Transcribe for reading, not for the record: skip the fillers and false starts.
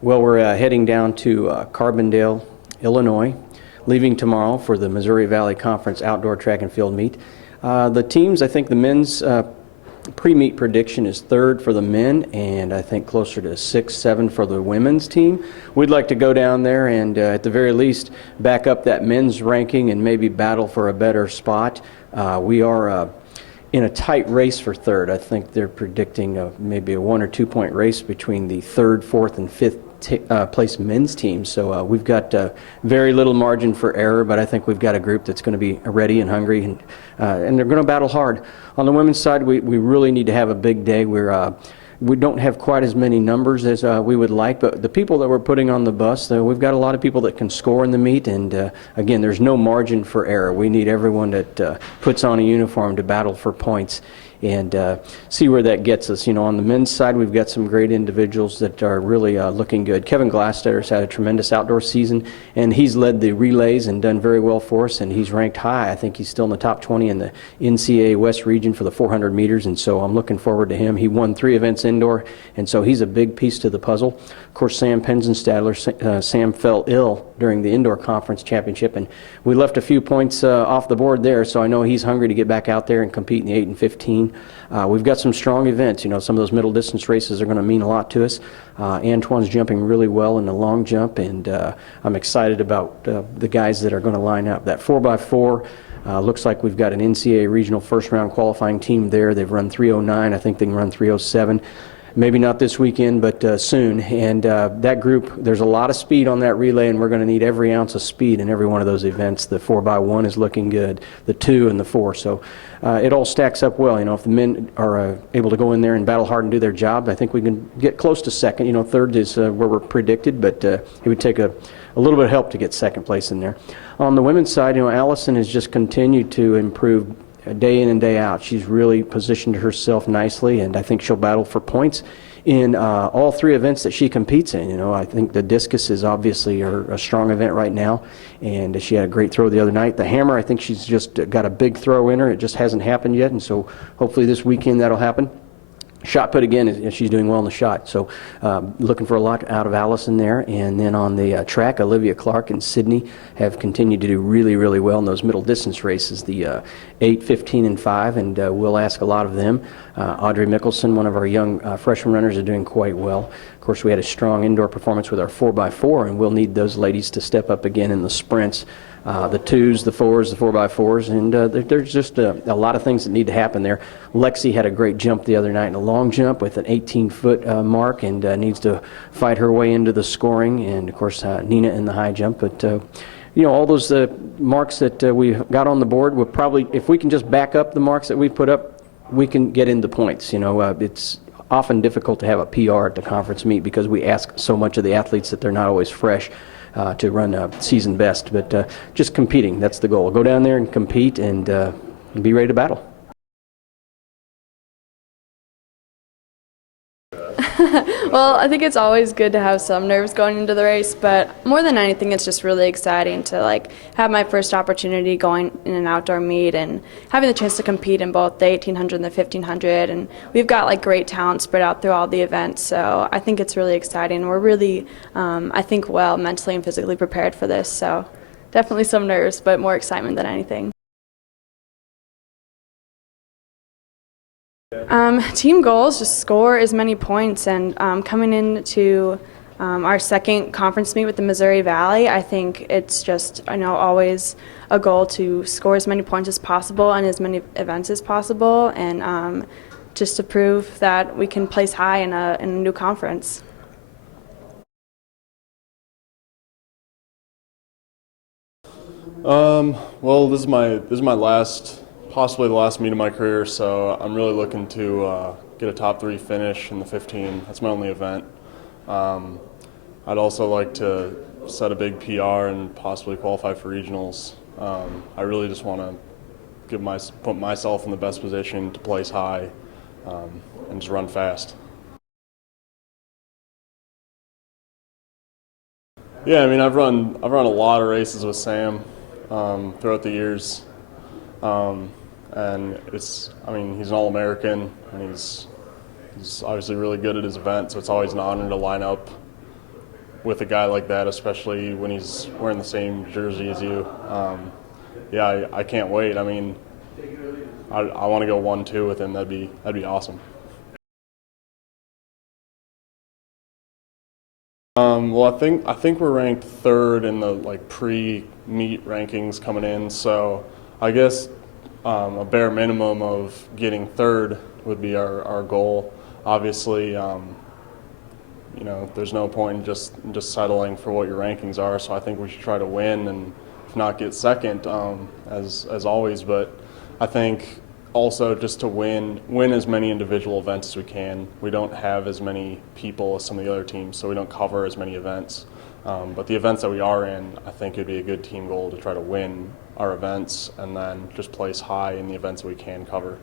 Well, we're heading down to Carbondale, Illinois, leaving tomorrow for the Missouri Valley Conference Outdoor Track and Field Meet. The teams, I think the men's pre-meet prediction is third for the men, and I think closer to 6, 7 for the women's team. We'd like to go down there and at the very least back up that men's ranking and maybe battle for a better spot. We are in a tight race for third. I think they're predicting maybe a 1 or 2 point race between the third, fourth, and fifth place men's team. So we've got very little margin for error, but I think we've got a group that's going to be ready and hungry, and they're going to battle hard. On the women's side, we really need to have a big day. We don't have quite as many numbers as we would like, but the people that we're putting on the bus, we've got a lot of people that can score in the meet, and again, there's no margin for error. We need everyone that puts on a uniform to battle for points and see where that gets us. You know, on the men's side, we've got some great individuals that are really looking good. Kevin Glasstadter's had a tremendous outdoor season, and he's led the relays and done very well for us, and he's ranked high. I think he's still in the top 20 in the NCAA West region for the 400 meters, and so I'm looking forward to him. He won 3 events indoor, and so he's a big piece to the puzzle. Of course, Sam Penzenstadler, Sam fell ill during the indoor conference championship, and we left a few points off the board there, so I know he's hungry to get back out there and compete in the 8 and 15. We've got some strong events. You know, some of those middle distance races are going to mean a lot to us. Antoine's jumping really well in the long jump, and I'm excited about the guys that are going to line up. That 4x4 looks like we've got an NCAA regional first round qualifying team there. They've run 309. I think they can run 307. Maybe not this weekend, but soon. And that group, there's a lot of speed on that relay, and we're going to need every ounce of speed in every one of those events. The 4x1 is looking good, the 2 and the 4. So it all stacks up well. You know, if the men are able to go in there and battle hard and do their job, I think we can get close to second. You know, third is where we're predicted, but it would take a little bit of help to get second place in there. On the women's side, you know, Allison has just continued to improve day in and day out. She's really positioned herself nicely, and I think she'll battle for points in all 3 events that she competes in. You know, I think the discus is obviously a strong event right now, and she had a great throw the other night. The hammer, I think she's just got a big throw in her. It just hasn't happened yet, and so hopefully this weekend that'll happen. Shot put again, she's doing well in the shot, so looking for a lot out of Allison there. And then on the track, Olivia Clark and Sydney have continued to do really, really well in those middle distance races, the 8, 15, and 5, and we'll ask a lot of them. Audrey Mickelson, one of our young freshman runners, is doing quite well. Of course, we had a strong indoor performance with our 4x4, and we'll need those ladies to step up again in the sprints. The 2s, the 4s, the 4x4s, and there's just a lot of things that need to happen there. Lexi had a great jump the other night in a long jump with an 18-foot mark, and needs to fight her way into the scoring, and of course Nina in the high jump. But you know, all those marks that we got on the board, we'll probably, if we can just back up the marks that we put up, we can get into points. You know, it's often difficult to have a PR at the conference meet because we ask so much of the athletes that they're not always fresh to run a season best, but just competing, that's the goal. Go down there and compete and be ready to battle. Well, I think it's always good to have some nerves going into the race, but more than anything, it's just really exciting to have my first opportunity going in an outdoor meet and having the chance to compete in both the 1800 and the 1500. And we've got great talent spread out through all the events, so I think it's really exciting. We're really, I think, well mentally and physically prepared for this. So definitely some nerves, but more excitement than anything. Team goals, just score as many points, and coming into our second conference meet with the Missouri Valley, I think it's just, always a goal to score as many points as possible and as many events as possible, and just to prove that we can place high in a new conference. Well, this is my last, possibly the last meet of my career, so I'm really looking to get a top 3 finish in the 15. That's my only event. I'd also like to set a big PR and possibly qualify for regionals. I really just want to put myself in the best position to place high and just run fast. Yeah, I mean, I've run a lot of races with Sam throughout the years. And he's an All-American, and he's obviously really good at his event, so it's always an honor to line up with a guy like that, especially when he's wearing the same jersey as you. Yeah, I can't wait. I mean, I want to go 1-2 with him. That'd be awesome. Well, I think we're ranked third in the pre-meet rankings coming in. So I guess a bare minimum of getting third would be our goal. Obviously, there's no point in just settling for what your rankings are. So I think we should try to win, and if not, get second as always. But I think also just to win as many individual events as we can. We don't have as many people as some of the other teams, so we don't cover as many events. But the events that we are in, I think it'd be a good team goal to try to win our events and then just place high in the events that we can cover.